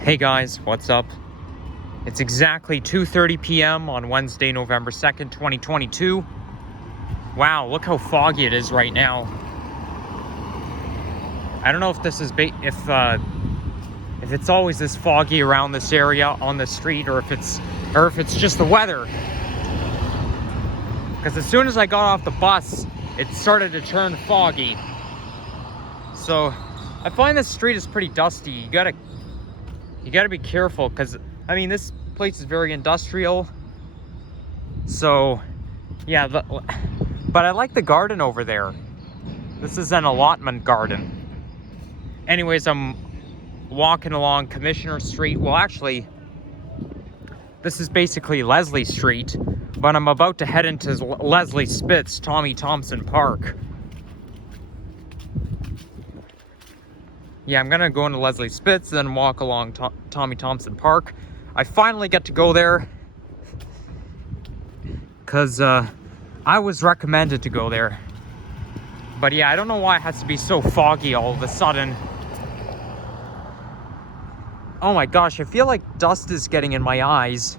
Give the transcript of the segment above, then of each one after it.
Hey guys, what's up? It's exactly 2:30 p.m. on Wednesday, November 2nd, 2022. Wow, look how foggy it is right now. I don't know if this is if it's always this foggy around this area on the street, or if it's just the weather. Because as soon as I got off the bus, it started to turn foggy. So I find this street is pretty dusty. You gotta be careful, because I mean, this place is very industrial. So yeah, but I like the garden over there. This is an allotment garden. Anyways, I'm walking along Commissioner Street. Well, actually, this is basically Leslie Street, but I'm about to head into Leslie Spitz Thompson Park. Yeah, I'm gonna go into Leslie Spitz, then walk along Thompson Park. I finally get to go there because I was recommended to go there. But yeah, I don't know why it has to be so foggy all of a sudden. Oh my gosh, I feel like dust is getting in my eyes.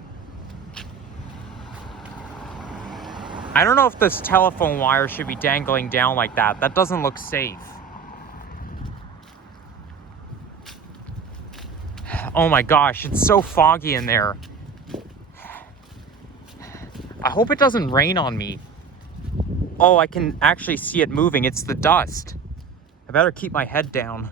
I don't know if this telephone wire should be dangling down like that. That doesn't look safe. Oh my gosh, it's so foggy in there. I hope it doesn't rain on me. Oh, I can actually see it moving. It's the dust. I better keep my head down.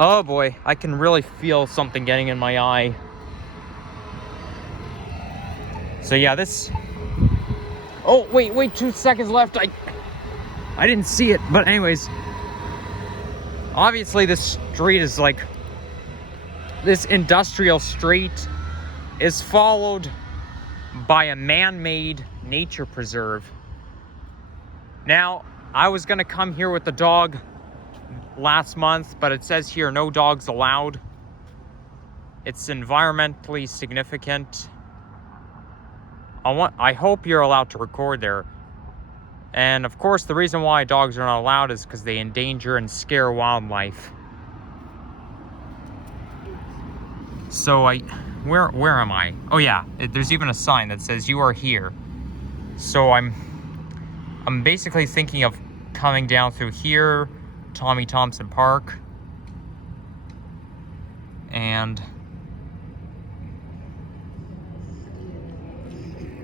Oh boy, I can really feel something getting in my eye. So yeah, Oh, wait, 2 seconds left. I didn't see it, but anyways. Obviously, this street is like... This industrial street is followed by a man-made nature preserve. Now, I was gonna come here with the dog last month, but it says here no dogs allowed. It's environmentally significant. I hope you're allowed to record there. And of course, the reason why dogs are not allowed is because they endanger and scare wildlife. So where am I? Oh yeah, there's even a sign that says you are here. So I'm basically thinking of coming down through here, Thompson Park, and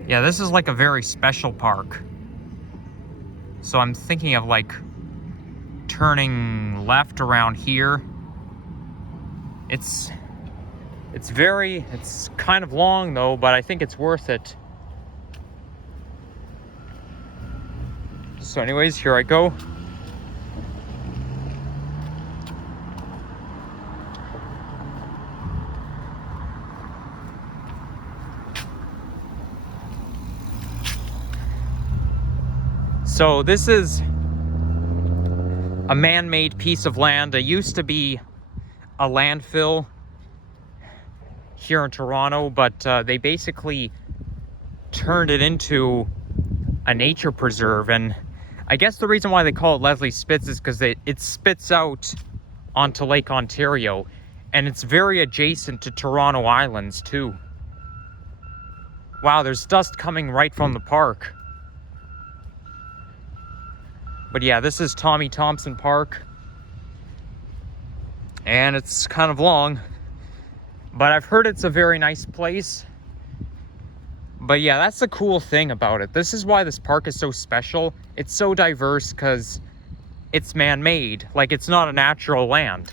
yeah, this is like a very special park. So I'm thinking of like turning left around here. It's kind of long though, but I think it's worth it. So anyways, here I go. So this is a man-made piece of land. It used to be a landfill here in Toronto, but they basically turned it into a nature preserve. And I guess the reason why they call it Leslie Spitz is because it spits out onto Lake Ontario, and it's very adjacent to Toronto Islands too. Wow, there's dust coming right from the park. But yeah, this is Thompson Park, and it's kind of long, but I've heard it's a very nice place. But yeah, that's the cool thing about it. This is why this park is so special. It's so diverse because it's man-made. Like, it's not a natural land.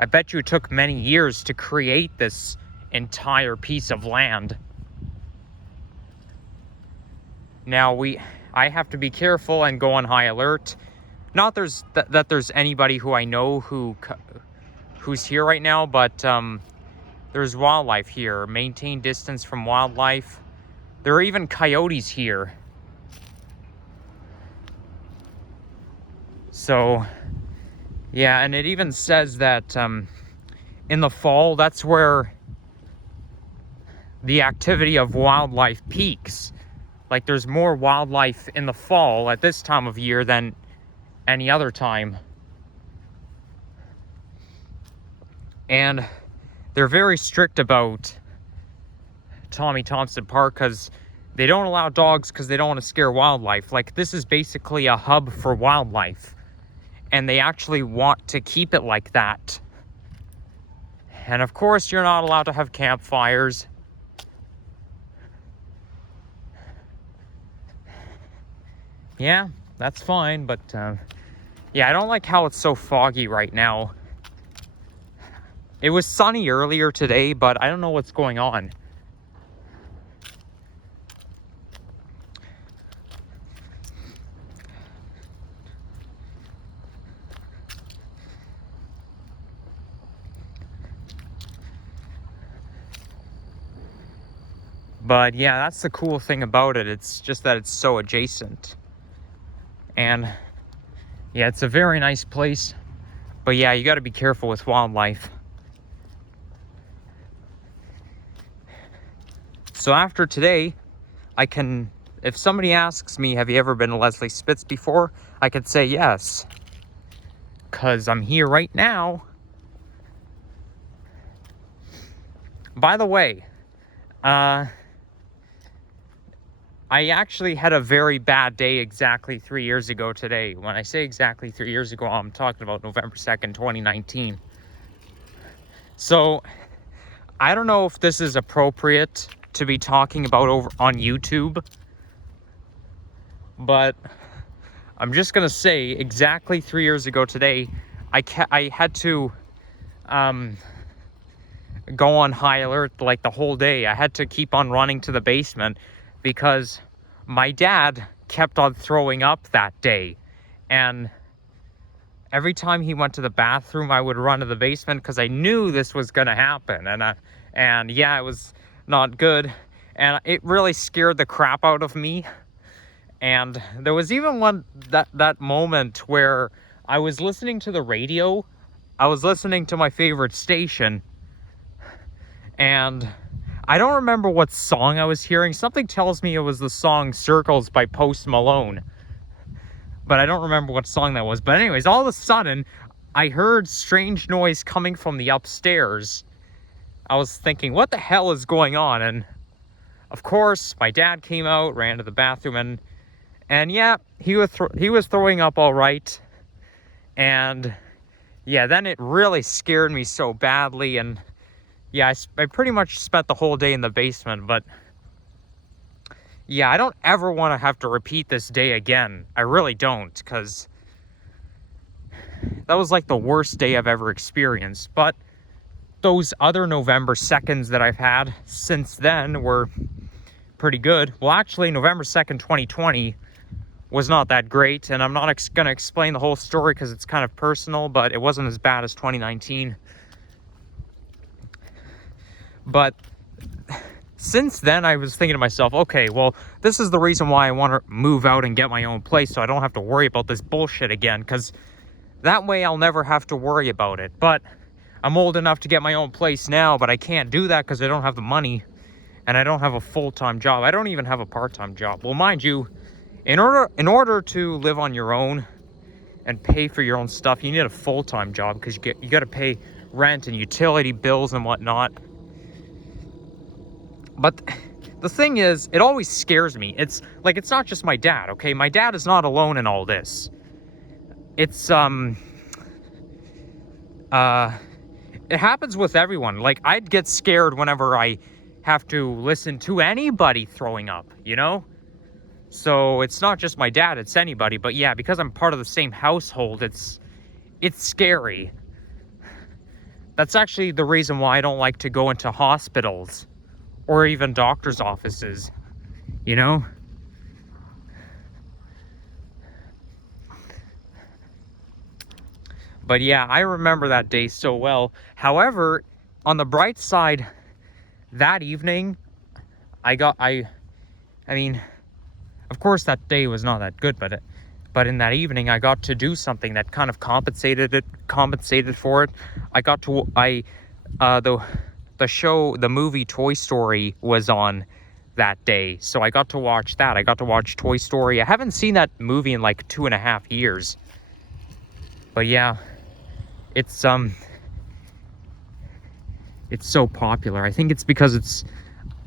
I bet you it took many years to create this entire piece of land. Now I have to be careful and go on high alert. Not that there's anybody who I know who's here right now, but there's wildlife here. Maintain distance from wildlife. There are even coyotes here. So yeah, and it even says that in the fall, that's where the activity of wildlife peaks. Like, there's more wildlife in the fall at this time of year than any other time. And they're very strict about Thompson Park because they don't allow dogs because they don't want to scare wildlife. Like, this is basically a hub for wildlife, and they actually want to keep it like that. And of course, you're not allowed to have campfires. Yeah, that's fine, but yeah, I don't like how it's so foggy right now. It was sunny earlier today, but I don't know what's going on. But yeah, that's the cool thing about it. It's just that it's so adjacent. And yeah, it's a very nice place. But yeah, you got to be careful with wildlife. So after today, I can, if somebody asks me, have you ever been to Leslie Spitz before? I could say yes. Because I'm here right now. By the way, I actually had a very bad day exactly 3 years ago today. When I say exactly 3 years ago, I'm talking about November 2nd, 2019. So, I don't know if this is appropriate to be talking about over on YouTube, but I'm just going to say exactly 3 years ago today, I had to go on high alert like the whole day. I had to keep on running to the basement because my dad kept on throwing up that day, and every time he went to the bathroom, I would run to the basement because I knew this was gonna happen. And yeah, it was not good, and it really scared the crap out of me. And there was even that moment where I was listening to the radio. I was listening to my favorite station, and I don't remember what song I was hearing. Something tells me it was the song Circles by Post Malone, but I don't remember what song that was. But anyways, all of a sudden, I heard strange noise coming from the upstairs. I was thinking, what the hell is going on? And of course, my dad came out, ran to the bathroom, and yeah, he was throwing up all right. And yeah, then it really scared me so badly. And yeah, I pretty much spent the whole day in the basement. But yeah, I don't ever want to have to repeat this day again. I really don't, because that was like the worst day I've ever experienced. But those other November 2nds that I've had since then were pretty good. Well, actually, November 2nd, 2020 was not that great. And I'm not going to explain the whole story because it's kind of personal, but it wasn't as bad as 2019. But since then, I was thinking to myself, okay, well, this is the reason why I want to move out and get my own place, so I don't have to worry about this bullshit again, because that way I'll never have to worry about it. But I'm old enough to get my own place now, but I can't do that because I don't have the money, and I don't have a full-time job. I don't even have a part-time job. Well, mind you, in order to live on your own and pay for your own stuff, you need a full-time job, because you got to pay rent and utility bills and whatnot. But the thing is, it always scares me. It's like, it's not just my dad, okay? My dad is not alone in all this. It's, it happens with everyone. Like, I'd get scared whenever I have to listen to anybody throwing up, you know? So it's not just my dad, it's anybody. But yeah, because I'm part of the same household, it's scary. That's actually the reason why I don't like to go into hospitals or even doctor's offices, you know? But yeah, I remember that day so well. However, on the bright side, that evening, I mean, of course that day was not that good, but in that evening, I got to do something that kind of compensated for it. The movie Toy Story was on that day. So I got to watch that. I got to watch Toy Story. I haven't seen that movie in like 2.5 years. But yeah, it's so popular. I think it's because it's,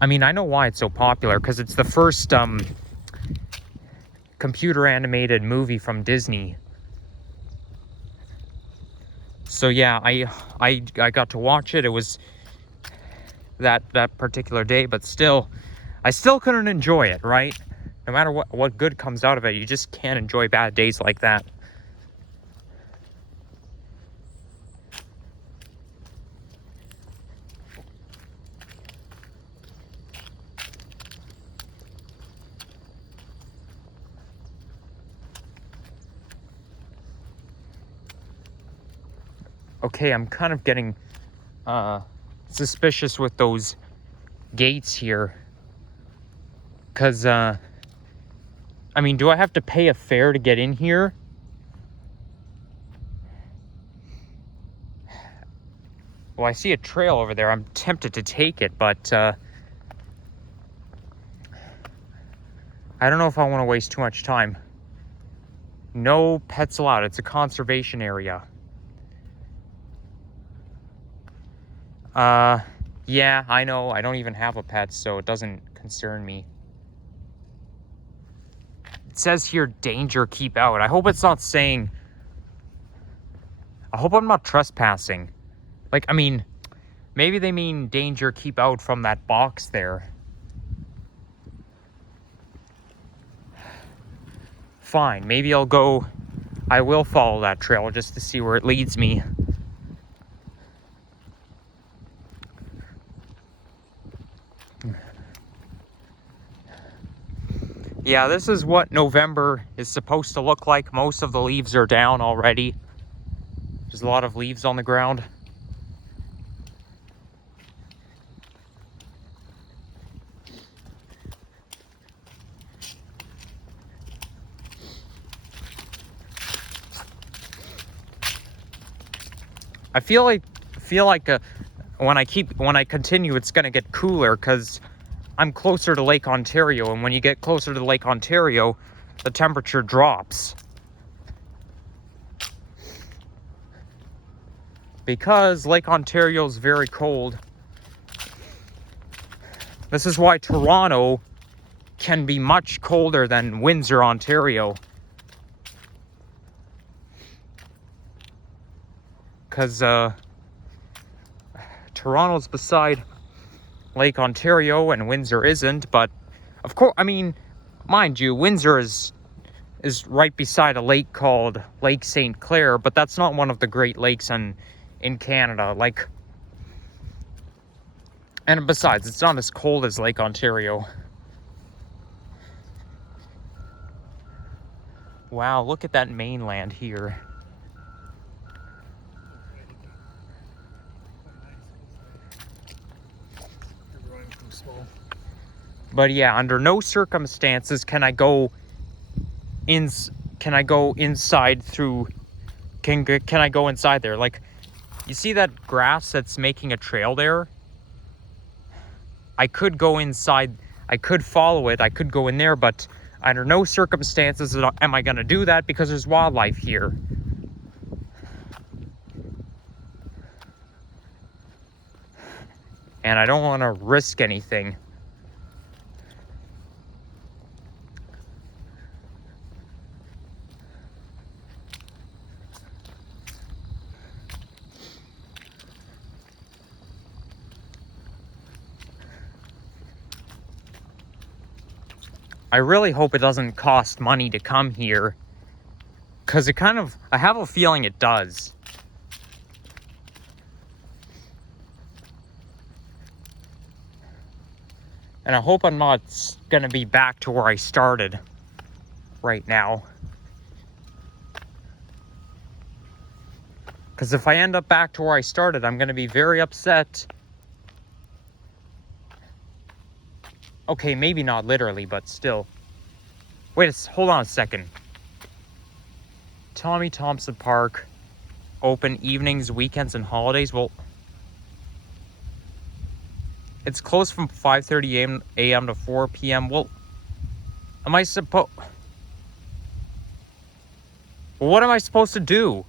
I mean, I know why it's so popular, because it's the first computer animated movie from Disney. So yeah, I got to watch it. It was that particular day, but still, I still couldn't enjoy it, right? No matter what good comes out of it, you just can't enjoy bad days like that. Okay, I'm kind of getting suspicious with those gates here. Because, I mean, do I have to pay a fare to get in here? Well, I see a trail over there. I'm tempted to take it, but I don't know if I want to waste too much time. No pets allowed. It's a conservation area. Yeah, I know. I don't even have a pet, so it doesn't concern me. It says here, danger, keep out. I hope it's not saying... I hope I'm not trespassing. Like, I mean, maybe they mean danger, keep out from that box there. Fine, maybe I will follow that trail just to see where it leads me. Yeah, this is what November is supposed to look like. Most of the leaves are down already. There's a lot of leaves on the ground. I feel like when I continue, it's gonna get cooler because I'm closer to Lake Ontario, and when you get closer to Lake Ontario, the temperature drops. Because Lake Ontario is very cold. This is why Toronto can be much colder than Windsor, Ontario. Because Toronto's beside Lake Ontario and Windsor isn't, but of course, I mean, mind you, Windsor is right beside a lake called Lake St. Clair, but that's not one of the Great Lakes in Canada. Like, and besides, it's not as cold as Lake Ontario. Wow, look at that mainland here. But yeah, under no circumstances can I go inside through. Can I go inside there? Like, you see that grass that's making a trail there? I could go inside. I could follow it. I could go in there, but under no circumstances am I going to do that because there's wildlife here. And I don't want to risk anything. I really hope it doesn't cost money to come here, because I have a feeling it does. And I hope I'm not gonna be back to where I started right now. Because if I end up back to where I started, I'm gonna be very upset. Okay, maybe not literally, but still. Hold on a second. Tommy Thompson Park, open evenings, weekends, and holidays. Well, It's closed from 5:30 a.m. to 4 p.m. Well, am I supposed... Well, what am I supposed to do?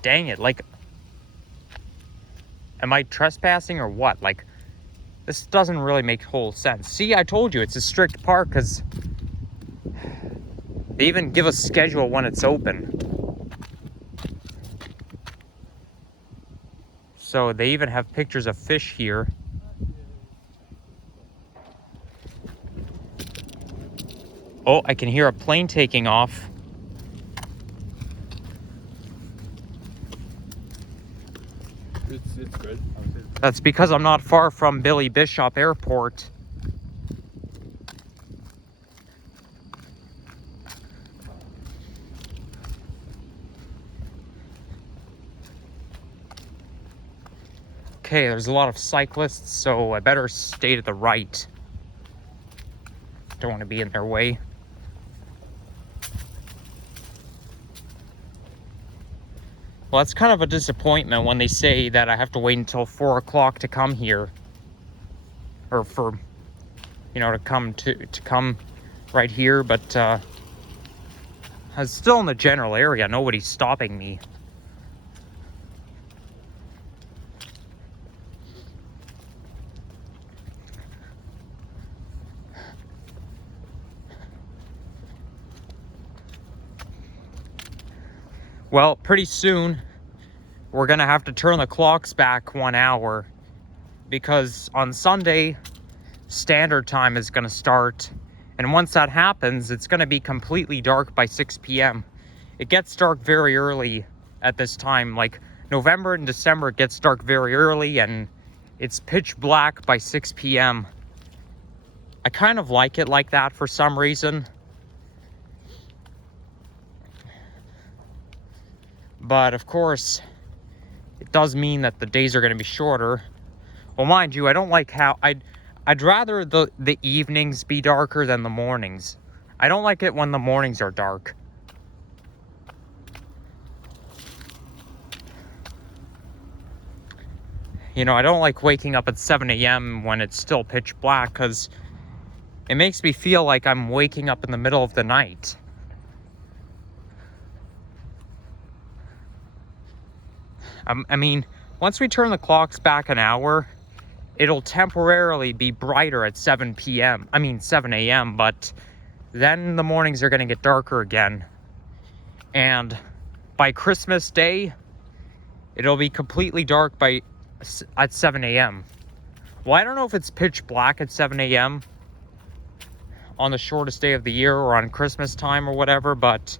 Dang it, like... Am I trespassing or what? Like, this doesn't really make whole sense. See, I told you, it's a strict park because they even give a schedule when it's open. So they even have pictures of fish here. Oh, I can hear a plane taking off. It's good. That's because I'm not far from Billy Bishop Airport. Okay, there's a lot of cyclists, so I better stay to the right. Don't want to be in their way. Well, it's kind of a disappointment when they say that I have to wait until 4 o'clock to come here. Or for, you know, to come right here, but I was still in the general area. Nobody's stopping me. Well, pretty soon, we're gonna have to turn the clocks back 1 hour because on Sunday, standard time is gonna start. And once that happens, it's gonna be completely dark by 6 p.m. It gets dark very early at this time. Like November and December, it gets dark very early and it's pitch black by 6 p.m. I kind of like it like that for some reason. But of course, it does mean that the days are going to be shorter. Well, mind you, I don't like how... I'd rather the evenings be darker than the mornings. I don't like it when the mornings are dark. You know, I don't like waking up at 7 a.m. when it's still pitch black because it makes me feel like I'm waking up in the middle of the night. I mean, once we turn the clocks back an hour, it'll temporarily be brighter at 7 a.m., but then the mornings are going to get darker again. And by Christmas Day, it'll be completely dark at 7 a.m. Well, I don't know if it's pitch black at 7 a.m. on the shortest day of the year or on Christmas time or whatever, but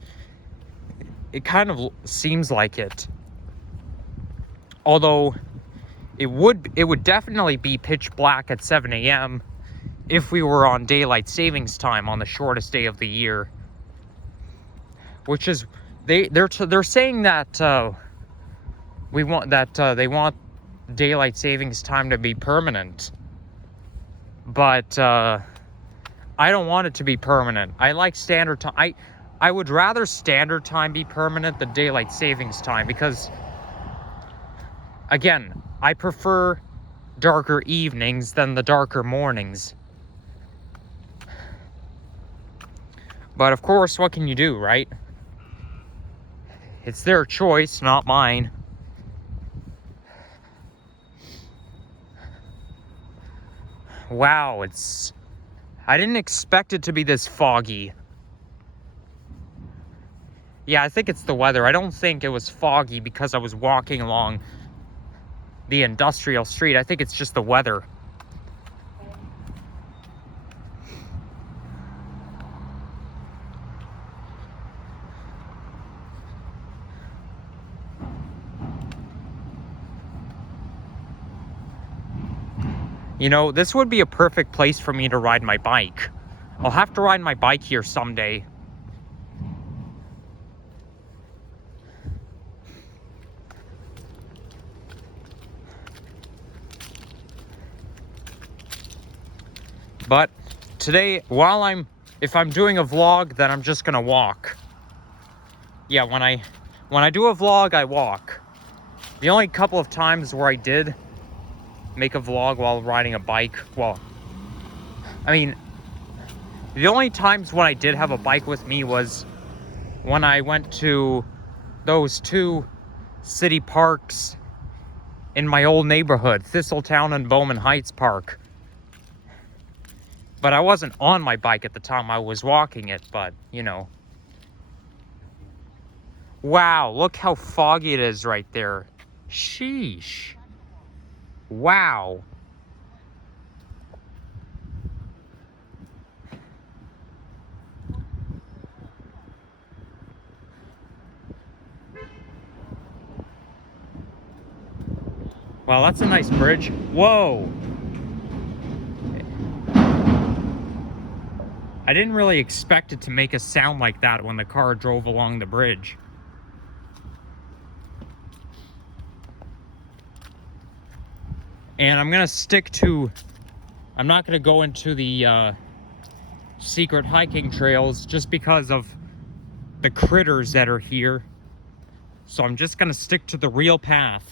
it kind of seems like it. Although it would definitely be pitch black at 7 a.m. if we were on daylight savings time on the shortest day of the year. Which is they're saying that they want daylight savings time to be permanent. But I don't want it to be permanent. I like standard time. I would rather standard time be permanent than daylight savings time because, again, I prefer darker evenings than the darker mornings. But of course, what can you do, right? It's their choice, not mine. Wow, I didn't expect it to be this foggy. Yeah, I think it's the weather. I don't think it was foggy because I was walking along the industrial street. I think it's just the weather. You know, this would be a perfect place for me to ride my bike. I'll have to ride my bike here someday. But today, if I'm doing a vlog, then I'm just gonna walk. Yeah, when when I do a vlog, I walk. The only couple of times where I did make a vlog while riding a bike, well, I mean, the only times when I did have a bike with me was when I went to those 2 city parks in my old neighborhood, Thistletown and Bowman Heights Park. But I wasn't on my bike at the time, I was walking it, but, you know. Wow, look how foggy it is right there. Sheesh. Wow. Wow, that's a nice bridge. Whoa. I didn't really expect it to make a sound like that when the car drove along the bridge. And I'm gonna stick to, I'm not gonna go into the secret hiking trails just because of the critters that are here. So I'm just gonna stick to the real path.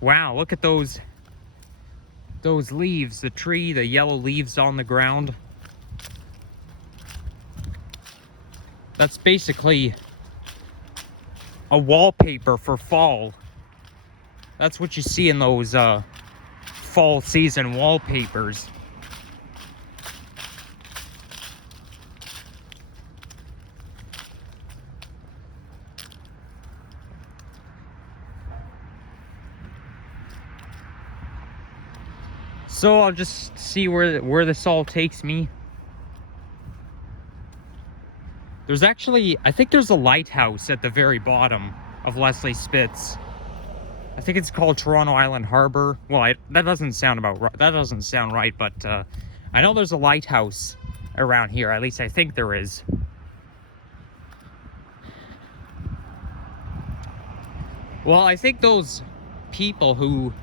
Wow, look at those leaves, the tree, the yellow leaves on the ground. That's basically a wallpaper for fall. That's what you see in those fall season wallpapers. So I'll just see where this all takes me. There's actually, I think there's a lighthouse at the very bottom of Leslie Spitz. I think it's called Toronto Island Harbor. Well, that doesn't sound right, but I know there's a lighthouse around here. At least I think there is. Well, I think those people who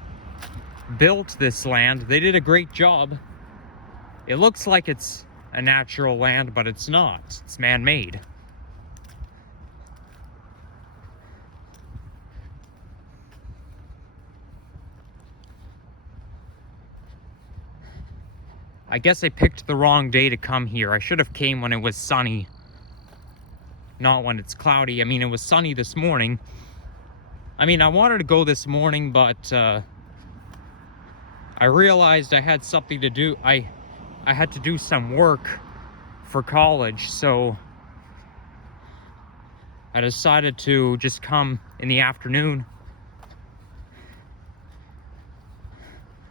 built this land, they did a great job. It looks like it's a natural land, but it's not. It's man-made. I guess I picked the wrong day to come here. I should have came when it was sunny, not when it's cloudy. I mean, it was sunny this morning. I mean, I wanted to go this morning, but I realized I had something to do. I had to do some work for college, so I decided to just come in the afternoon.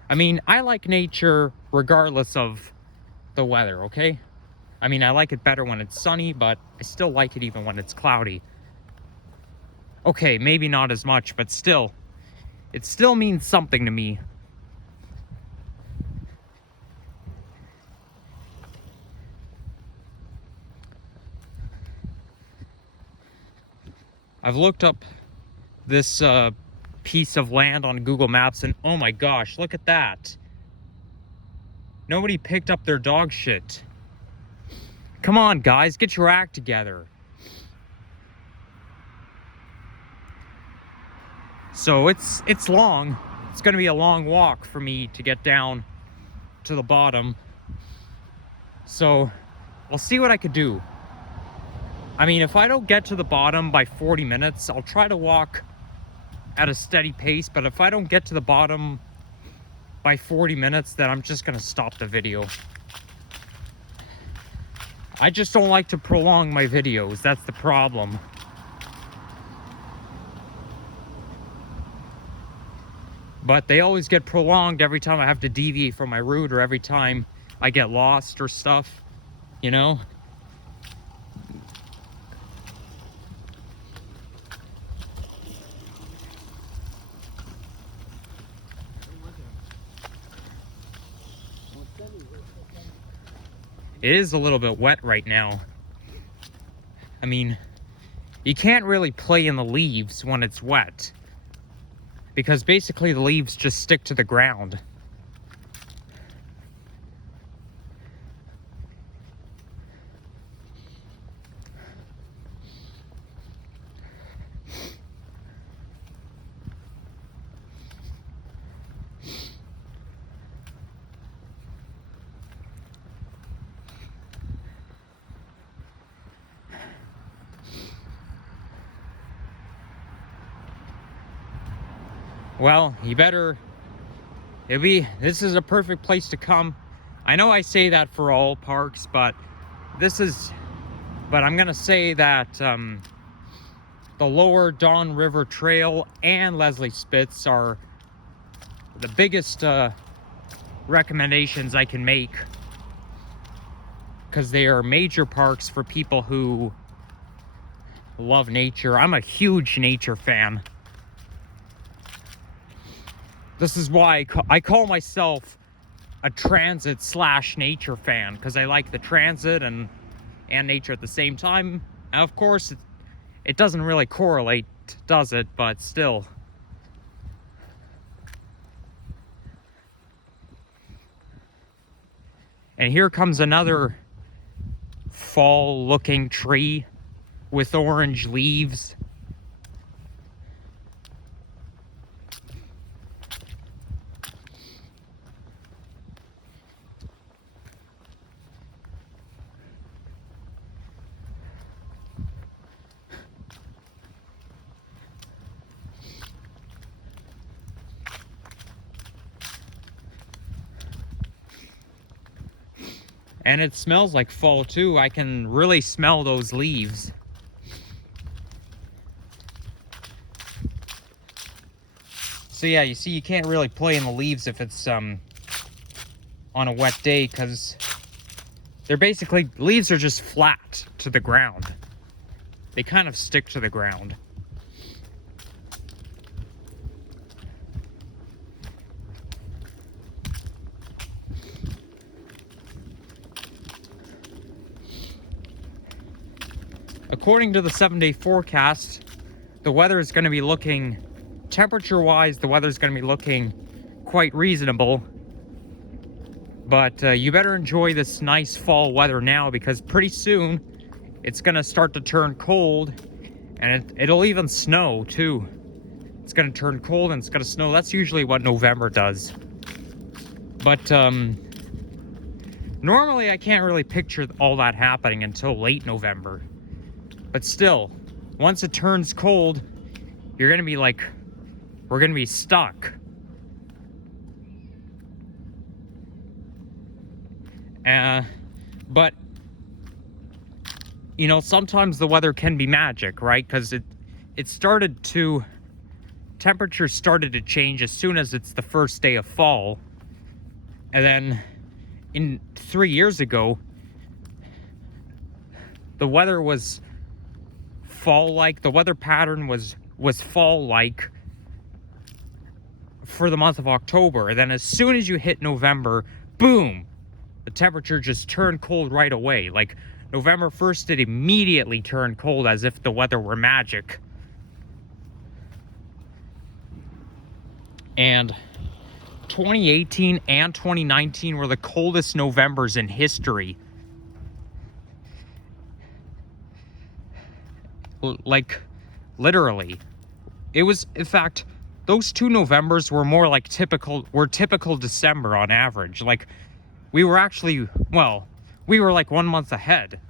I mean, I like nature regardless of the weather, okay? I mean, I like it better when it's sunny, but I still like it even when it's cloudy. Okay, maybe not as much, but still, it still means something to me. I've looked up this piece of land on Google Maps, and oh my gosh, look at that. Nobody picked up their dog shit. Come on, guys, get your act together. So it's long. It's gonna be a long walk for me to get down to the bottom. So I'll see what I could do. I mean, if I don't get to the bottom by 40 minutes, I'll try to walk at a steady pace, but if I don't get to the bottom by 40 minutes, then I'm just gonna stop the video. I just don't like to prolong my videos, that's the problem. But they always get prolonged every time I have to deviate from my route, or every time I get lost or stuff, you know? It is a little bit wet right now. I mean, you can't really play in the leaves when it's wet, because basically the leaves just stick to the ground. Well, this is a perfect place to come. I know I say that for all parks, but I'm gonna say that the Lower Don River Trail and Leslie Spitz are the biggest recommendations I can make, because they are major parks for people who love nature. I'm a huge nature fan. This is why I call myself a transit/nature fan, because I like the transit and nature at the same time. And of course, it doesn't really correlate, does it? But still. And here comes another fall-looking tree with orange leaves. And it smells like fall too. I can really smell those leaves. So yeah, you see, you can't really play in the leaves if it's on a wet day, because leaves are just flat to the ground. They kind of stick to the ground. According to the 7-day forecast, the weather is going to be looking, temperature-wise, the weather is going to be looking quite reasonable. But you better enjoy this nice fall weather now, because pretty soon it's going to start to turn cold, and it'll even snow too. It's going to turn cold and it's going to snow. That's usually what November does. But normally I can't really picture all that happening until late November. But still, once it turns cold, you're going to be like, we're going to be stuck. But, you know, sometimes the weather can be magic, right? Because temperatures started to change as soon as it's the first day of fall. And then 3 years ago, the weather was fall-like. The weather pattern was fall-like for the month of October. And then as soon as you hit November, boom, the temperature just turned cold right away. Like November 1st, it immediately turned cold as if the weather were magic. And 2018 and 2019 were the coldest Novembers in history. Like, literally. It was, in fact, those two Novembers were more like typical December on average. Like, we were actually, well, we were like 1 month ahead.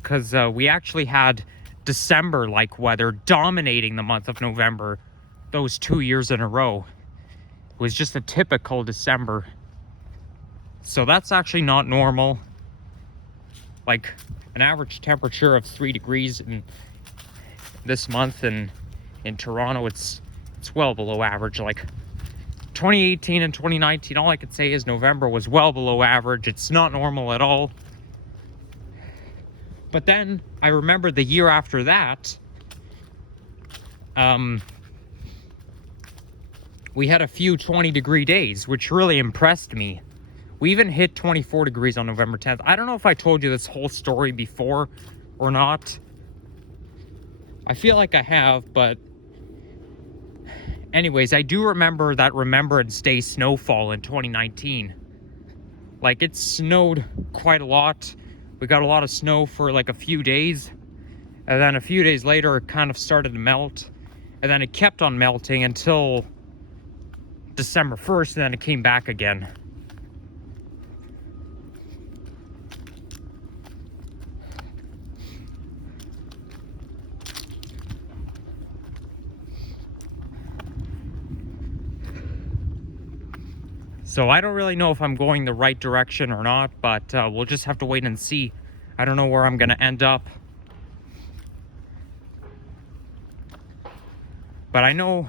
Because we actually had December-like weather dominating the month of November those 2 years in a row. It was just a typical December. So that's actually not normal. Like an average temperature of 3 degrees in this month, and in Toronto it's well below average. Like 2018 and 2019, all I could say is November was well below average. It's not normal at all. But then I remember the year after that, we had a few 20-degree days, which really impressed me. We even hit 24 degrees on November 10th. I don't know if I told you this whole story before or not. I feel like I have, but anyways, I do remember that Remembrance Day snowfall in 2019. Like, it snowed quite a lot. We got a lot of snow for like a few days. And then a few days later, it kind of started to melt. And then it kept on melting until December 1st, and then it came back again. So I don't really know if I'm going the right direction or not, but we'll just have to wait and see. I don't know where I'm going to end up. But I know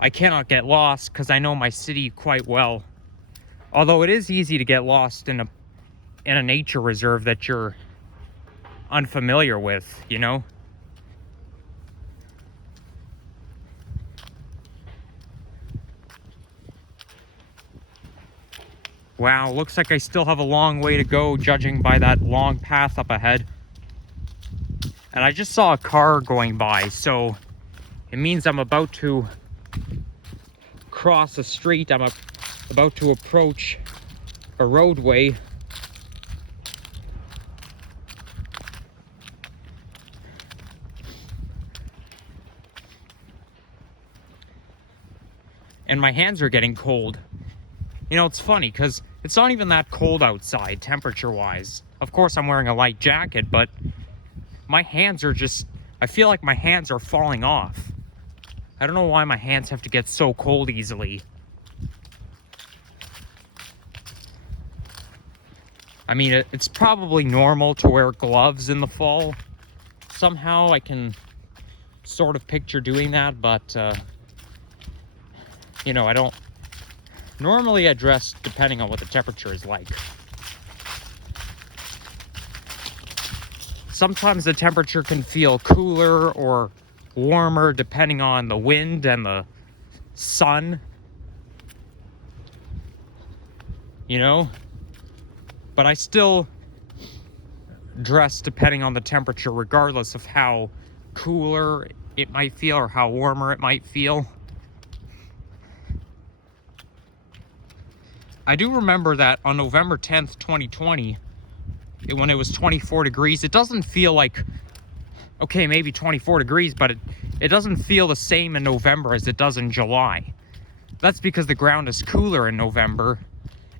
I cannot get lost because I know my city quite well. Although it is easy to get lost in a nature reserve that you're unfamiliar with, you know? Wow, looks like I still have a long way to go, judging by that long path up ahead. And I just saw a car going by, so it means I'm about to cross a street. I'm about to approach a roadway. And my hands are getting cold. You know, it's funny because it's not even that cold outside, temperature-wise. Of course, I'm wearing a light jacket, but my hands are just... I feel like my hands are falling off. I don't know why my hands have to get so cold easily. I mean, it's probably normal to wear gloves in the fall. Somehow I can sort of picture doing that, but, you know, I don't... Normally I dress depending on what the temperature is like. Sometimes the temperature can feel cooler or warmer depending on the wind and the sun. You know? But I still dress depending on the temperature regardless of how cooler it might feel or how warmer it might feel. I do remember that on November 10th, 2020, when it was 24 degrees, it doesn't feel like, okay, maybe 24 degrees, but it doesn't feel the same in November as it does in July. That's because the ground is cooler in November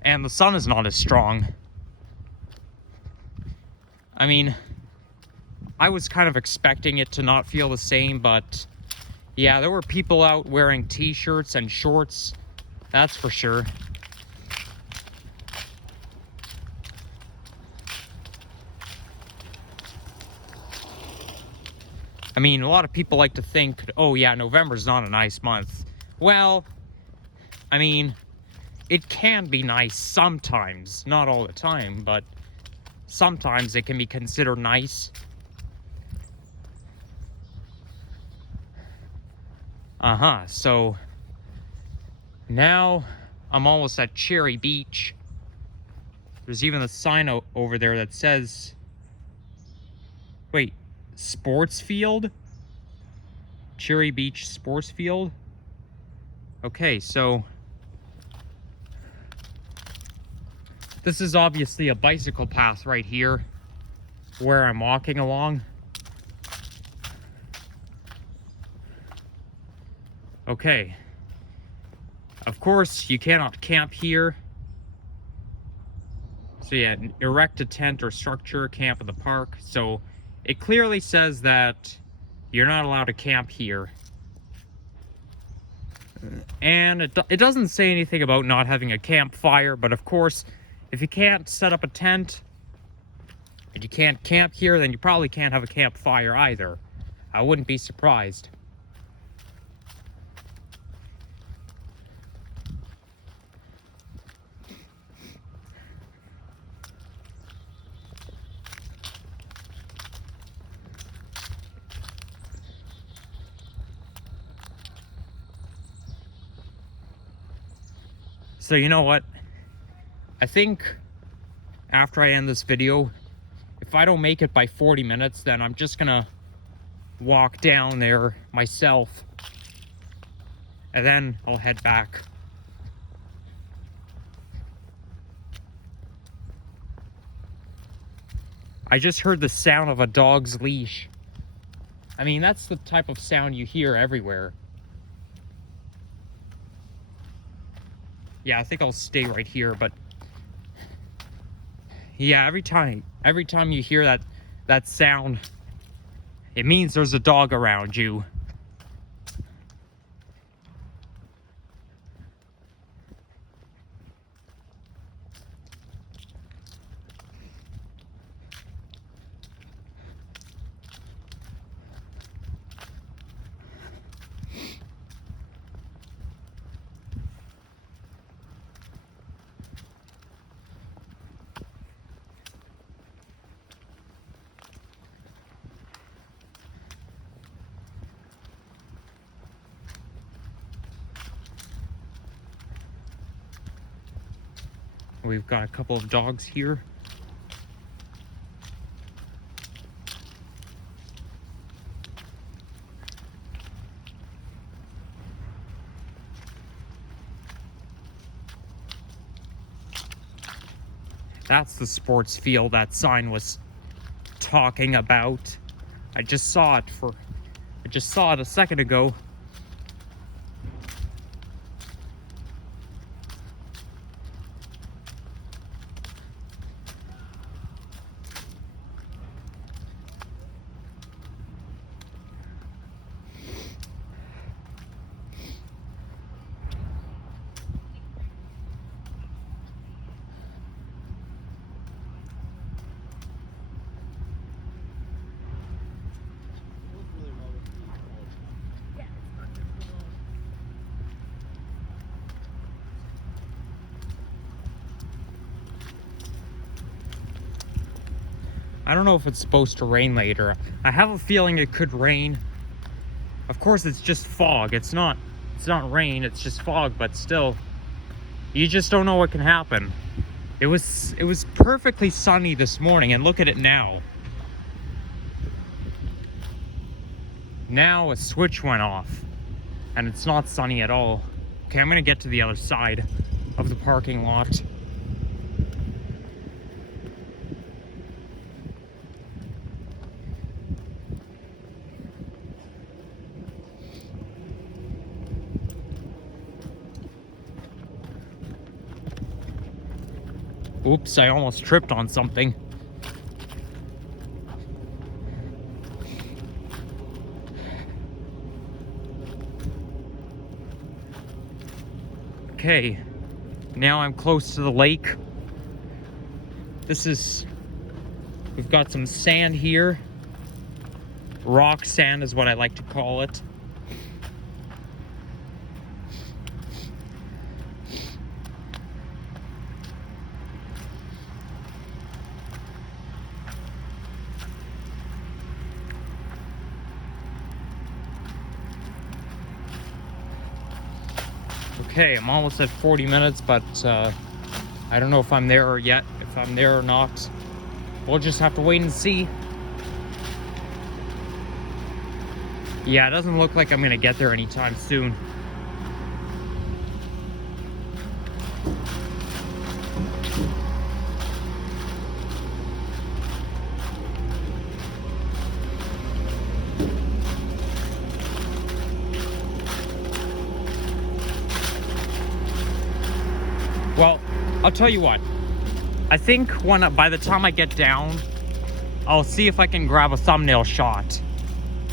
and the sun is not as strong. I mean, I was kind of expecting it to not feel the same, but yeah, there were people out wearing t-shirts and shorts, that's for sure. I mean, a lot of people like to think, oh yeah, November's not a nice month. Well, I mean, it can be nice sometimes, not all the time, but sometimes it can be considered nice. So now I'm almost at Cherry Beach. There's even a sign over there that says, wait, Sports Field? Cherry Beach Sports Field? Okay, so this is obviously a bicycle path right here where I'm walking along. Okay. Of course, you cannot camp here. So yeah, erect a tent or structure, camp in the park. So it clearly says that you're not allowed to camp here. And it doesn't say anything about not having a campfire, but of course, if you can't set up a tent and you can't camp here, then you probably can't have a campfire either. I wouldn't be surprised. So you know what? I think after I end this video, if I don't make it by 40 minutes, then I'm just gonna walk down there myself, and then I'll head back. I just heard the sound of a dog's leash. I mean, that's the type of sound you hear everywhere. Yeah, I think I'll stay right here, but yeah, every time you hear that sound, it means there's a dog around you. We've got a couple of dogs here. That's the sports field that sign was talking about. I just saw it a second ago. I don't know if it's supposed to rain later. I have a feeling it could rain. Of course, it's just fog. It's not rain, it's just fog, but still, you just don't know what can happen. It was perfectly sunny this morning, and look at it now. Now a switch went off, and it's not sunny at all. Okay, I'm gonna get to the other side of the parking lot. Oops, I almost tripped on something. Okay, now I'm close to the lake. We've got some sand here. Rock sand is what I like to call it. Okay, I'm almost at 40 minutes, but I don't know if I'm there yet. If I'm there or not, we'll just have to wait and see. Yeah, it doesn't look like I'm gonna get there anytime soon. Well, I'll tell you what. I think by the time I get down, I'll see if I can grab a thumbnail shot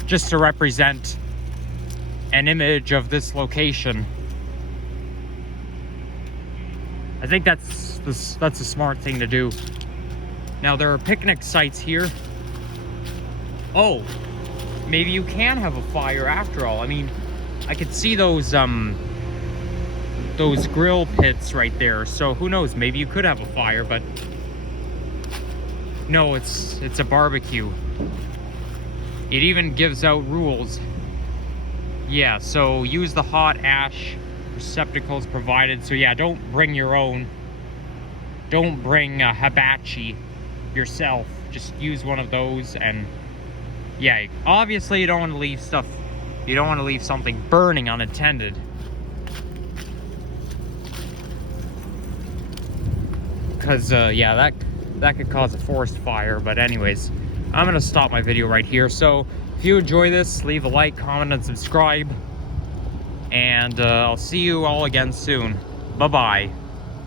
just to represent an image of this location. I think that's a smart thing to do. Now there are picnic sites here. Oh, maybe you can have a fire after all. I mean, I could see those grill pits right there, so who knows, maybe you could have a fire, but no, it's a barbecue. It even gives out rules. Yeah, so use the hot ash receptacles provided. So yeah, don't bring your own. don't bring a hibachi yourself. Just use one of those, and yeah, obviously you don't want to leave stuff, you don't want to leave something burning unattended. Because yeah, that could cause a forest fire. But anyways, I'm gonna stop my video right here. So if you enjoy this, leave a like, comment, and subscribe, and I'll see you all again soon. Bye bye.